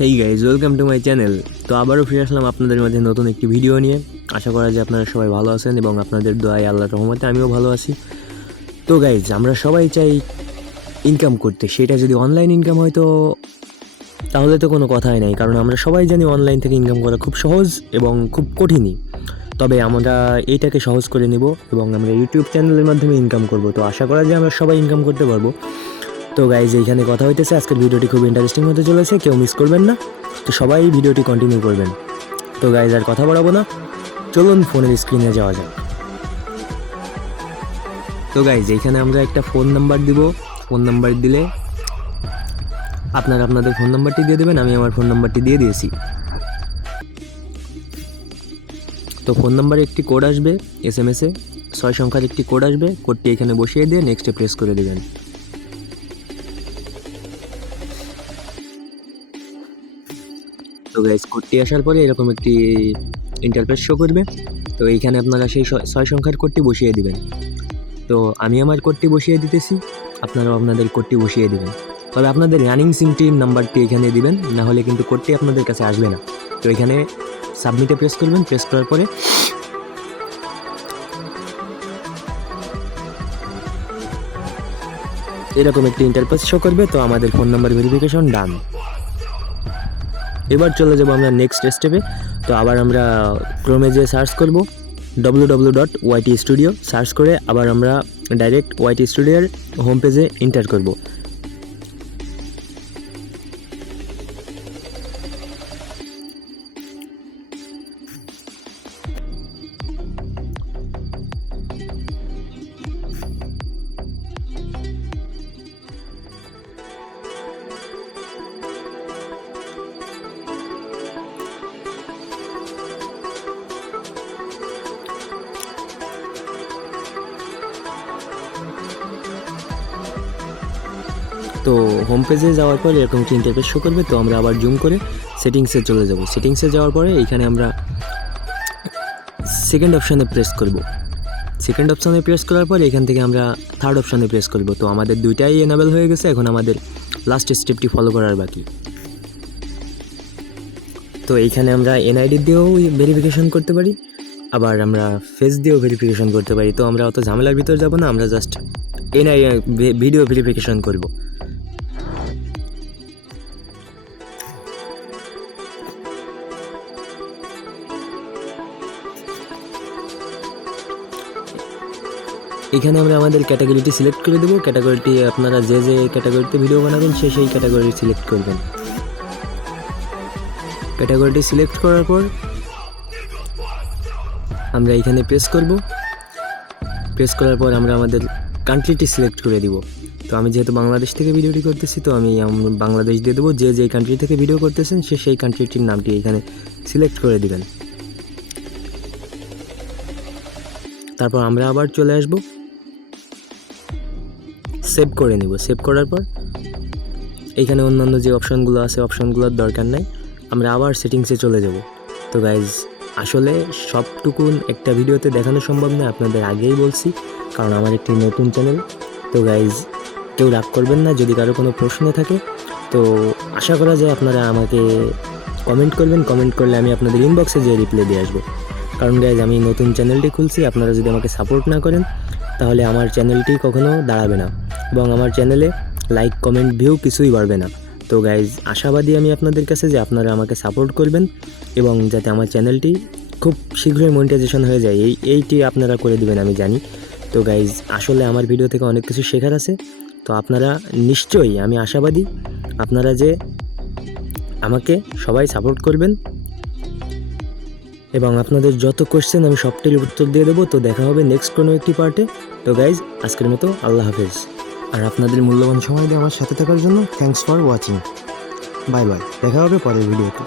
Hey guys welcome to my channel তো আবারও ফিরে আসলাম আপনাদের মাঝে নতুন একটি ভিডিও নিয়ে। আশা করা যায় আপনারা সবাই ভালো আছেন এবং আপনাদের দোয়ায় আল্লাহ রহমতে আমিও ভালো আছি। তো গাইজ আমরা সবাই চাই ইনকাম করতে। সেটা যদি অনলাইন ইনকাম হয় তো তাহলে তো কোনো কথাই নাই। কারণ আমরা সবাই জানি অনলাইন থেকে ইনকাম করা খুব সহজ এবং খুব কঠিনই। তবে আমরা এইটাকে সহজ করে নিব এবং আমরা ইউটিউব চ্যানেলের মাধ্যমে ইনকাম করব। তো আশা করা যায় আমরা সবাই ইনকাম করতে পারব। তো গাইজ এইখানে কথা হইতেছে, আজকের ভিডিওটি খুব ইন্টারেস্টিং হতে চলেছে, কেউ মিস করবেন না। তো সবাই ভিডিওটি কন্টিনিউ করবেন। তো গাইজ আর কথা বাড়াবো না। চলুন ফোনের স্ক্রিনে যাওয়া যাক। তো গাইজ এইখানে আমরা একটা ফোন নাম্বার দিব। ফোন নাম্বার দিলে আপনারা আপনাদের ফোন নাম্বারটি দিয়ে দেবেন, আমি আমার ফোন নাম্বারটি দিয়ে দিয়েছি। তো ফোন নাম্বারে একটি কোড আসবে এস এম এসে ছয় সংখ্যার একটি কোড আসবে কোডটি এখানে বসিয়ে দিয়ে নেক্সটে প্রেস করে দেবেন। তো গাইজ কোডটি আসার পরে এরকম একটি ইন্টারফেস শো করবে। তো এইখানে আপনারা সেই ছয় সংখ্যার কোডটি বসিয়ে দিবেন। তো আমি আমার কোডটি বসিয়ে দিতেছি, আপনারাও আপনাদের কোডটি বসিয়ে দিবেন। তবে আপনাদের রানিং সিমটির নাম্বারটি এখানে দিবেন, না হলে কিন্তু কোডটি আপনাদের কাছে আসবে না। তো এখানে সাবমিটে প্রেস করবেন প্রেস করার পরে এরকম একটি ইন্টারফেস শো করবে। তো আমাদের ফোন নাম্বার ভেরিফিকেশন ডান এবার চলে যাব আমরা নেক্সট স্টেপে তো আবার আমরা ক্রোমে যে সার্চ করব W W dot YT studio search করে আবার আমরা ডাইরেক্ট ওয়াইটি স্টুডিওর হোম পেজে এন্টার করব। তো হোম পেজে যাওয়ার পর এরকম একটি ইন্টারফেস শো করবে, তো আমরা আবার জুম করে সেটিংসে চলে যাব। সেটিংসে যাওয়ার পরে এখানে আমরা সেকেন্ড অপশানে প্রেস করব। সেকেন্ড অপশানে প্রেস করার পর এখান থেকে আমরা থার্ড অপশানে প্রেস করব। তো আমাদের দুইটাই এনাবেল হয়ে গেছে, এখন আমাদের লাস্ট স্টেপটি ফলো করার বাকি। তো এইখানে আমরা এনআইডি দিয়েও ভেরিফিকেশন করতে পারি, আবার আমরা ফেস দিয়েও ভেরিফিকেশন করতে পারি। তো আমরা অত ঝামেলার ভিতর যাব না, আমরা জাস্ট এনআই ভিডিও ভেরিফিকেশন করব। এখানে আমরা আমাদের ক্যাটাগরিটি সিলেক্ট করে দেবো। ক্যাটাগরিটি আপনারা যে যে ক্যাটাগরিতে ভিডিও বানাবেন সে সেই ক্যাটাগরি সিলেক্ট করবেন। ক্যাটাগরিটি সিলেক্ট করার পর আমরা এখানে প্রেস করব। প্রেস করার পর আমরা আমাদের কান্ট্রিটি সিলেক্ট করে দিব। তো আমি যেহেতু বাংলাদেশ থেকে ভিডিওটি করতেছি, তো আমি বাংলাদেশ দিয়ে দেবো। যে যে কান্ট্রি থেকে ভিডিও করতেছেন, সে সেই কান্ট্রিটির নামটি এখানে সিলেক্ট করে দিবেন। তারপর আমরা আবার চলে আসব। সেভ করে নিব। সেভ করার পর এখানে অন্যান্য যে অপশনগুলো আছে, অপশনগুলোর দরকার নাই। আমরা আবার সেটিংসে চলে যাব। তো গাইজ আসলে সবটুকুন একটা ভিডিওতে দেখানো সম্ভব না, আপনাদের আগেই বলছি, কারণ আমার একটি নতুন চ্যানেল তো গাইজ কেউ রাগ করবেন না, যদি কারও কোনো প্রশ্ন থাকে, তো আশা করা যায় আপনারা আমাকে কমেন্ট করবেন। কমেন্ট করলে আমি আপনাদের ইনবক্সে যেয়ে রিপ্লাই দিয়ে আসব। কারণ গাইজ আমি নতুন চ্যানেলটি খুলছি, আপনারা যদি আমাকে সাপোর্ট না করেন, তাহলে আমার চ্যানেলটি কখনো দাঁড়াবে না। এবং আমার চ্যানেলে লাইক কমেন্ট ভিউ কিছুই বাড়বে না। তো গাইজ আশাবাদী আমি আপনাদের কাছে যে আপনারা আমাকে সাপোর্ট করবেন এবং যাতে আমার চ্যানেলটি খুব শীঘ্রই মনিটাইজেশন হয়ে যায়। এই, এইটি আপনারা করে দেবেন, আমি জানি। তো গাইজ আসলে আমার ভিডিও থেকে অনেক কিছু শেখার আছে। তো আপনারা নিশ্চয়ই, আমি আশাবাদী আপনারা যে আমাকে সবাই সাপোর্ট করবেন। এবং আপনাদের যত কোশ্চেন আমি সবটাই উত্তর দিয়ে দেবো। তো দেখা হবে নেক্সট কোনো একটি পার্টে তো গাইজ আজকের মতো আল্লাহ হাফেজ। আর আপনাদের মূল্যবান সময় দিয়ে আমার সাথে থাকার জন্য thanks for watching bye bye দেখা হবে পরের ভিডিওতে